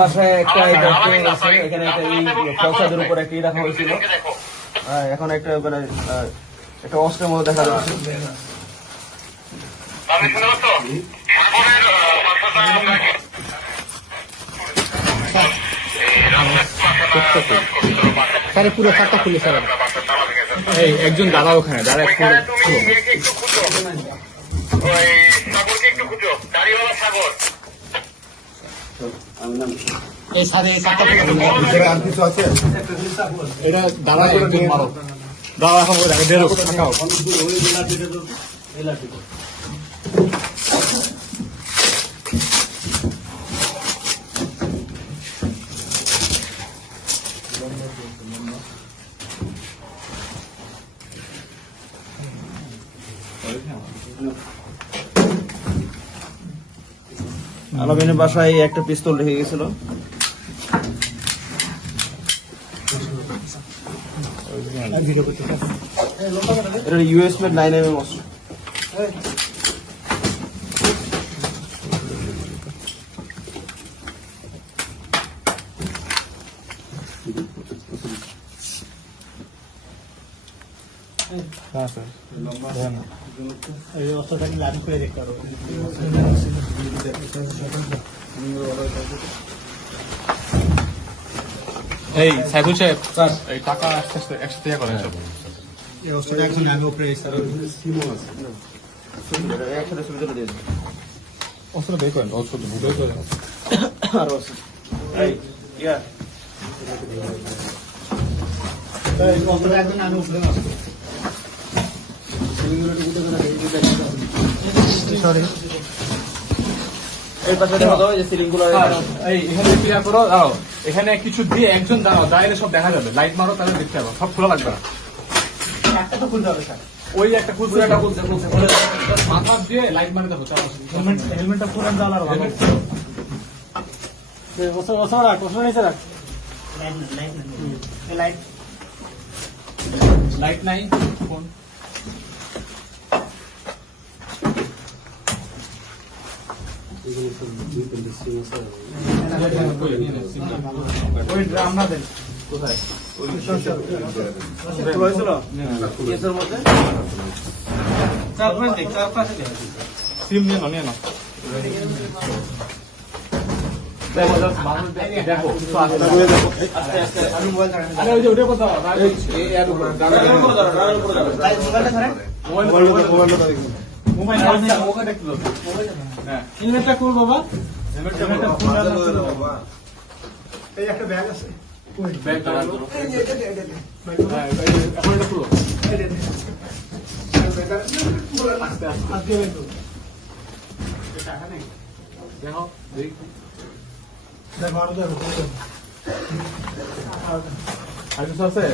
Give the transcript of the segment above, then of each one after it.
বাসায় একটা এখানে একটা উপর একটা রাখা হয়েছিল। এখন একটা মানে একটা অস্ত্রের মতো দেখা যাচ্ছে। স্যার পুরো খাতা খুলে স্যার এই একজন দাদা ওখানে দাদা একটু এই স্যার এই খাতা আর কিছু আছে এটা দাদা একজন মারো দাদা এখন বেরো থাকাও আলামিনের বাসায় একটা পিস্তল রেখে গেছিল। এটা ইউএস মেড 9mm অস্ত্র। এই অস্ত্রটাকে লাইন করে দেখতে পারো। এই সাইফুল সাহেব এই টাকা আস্তে আস্তে একসাথে করেন সব এই অস্ত্রটা এখন আমি উপরে একসাথে সুবিধা দিয়ে দিন। অস্ত্র বের করেন অস্ত্র বের করেন আর অস্ত্র এই ইয়া এই অস্ত্রটা এখন আমি উপরে আসছে সরি এই পাশে দেখা দাও যে সিলিং গুলো এই এখানে ক্লিয়ার করো দাও এখানে কিছু দিয়ে একজন দাঁড়াও দাঁড়িয়ে সব দেখা যাবে লাইট মারো তাহলে দেখতে পাবো সব খোলা লাগবে না একটা তো খুলতে হবে স্যার ওই একটা খুলতে একটা খুলতে মাথা দিয়ে লাইট মারতে হবে হেলমেটটা পুরান দাও আর ভালো ওসব রাখ ওসব নিচে রাখ লাইট লাইট নাই কোন ওই ড্রাম না দেন কোথায় ওই হয়েছিল কেসের মধ্যে চার পাঁচ সিম নিয়ে না দেখো আস্তে আস্তে আমি মোবাইল আরে ওই যে ওটা কথা এই এর উপর মোবাইল দেখো হ্যাঁ হেলমেটটা খুল বাবা হেলমেটটা খুল বাবা এই একটা ব্যাগ আছে ব্যাগ দাও এই যে হ্যাঁ এখন এটা খুলো এই যে আস্তে আস্তে দেখো টাকা নেই দেখো দেখো আর দেখো আইসো আছে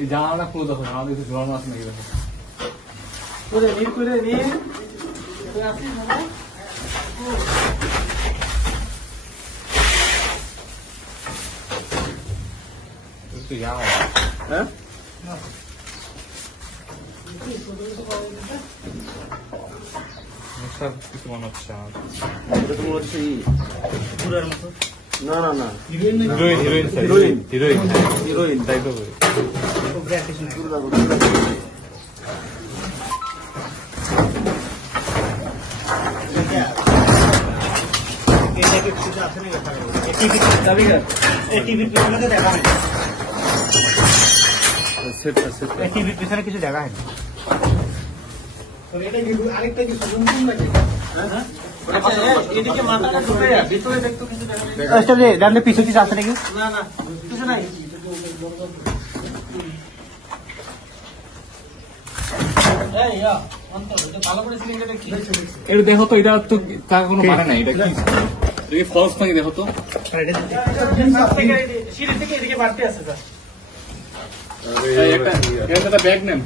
এই জানালাটা খুলে দেখো আমাদের কিছু ঝোলানো আছে নাকি দেখো করে নিয়ে হ্যাঁ কিছু মনে হচ্ছে এটা তো মনে হচ্ছে পুরার মতো না না না হিরোইন তাই তো টিভির পিছনে কিছু দেখা হয়নি আরেকটা কিছু এদিকে মাথাটা ঢুকে ভিতরে দেখতো কিছু ডানে পিছু কিছু আছে নাকি না না কিছু নাই এটা দেখো তো এটা তো টাকা কোনো মানে নাই এটা কি ফলস নাকি দেখো তো সিঁড়ি থেকে এদিকে বাড়তে আছে স্যার একটা ব্যাগ নেন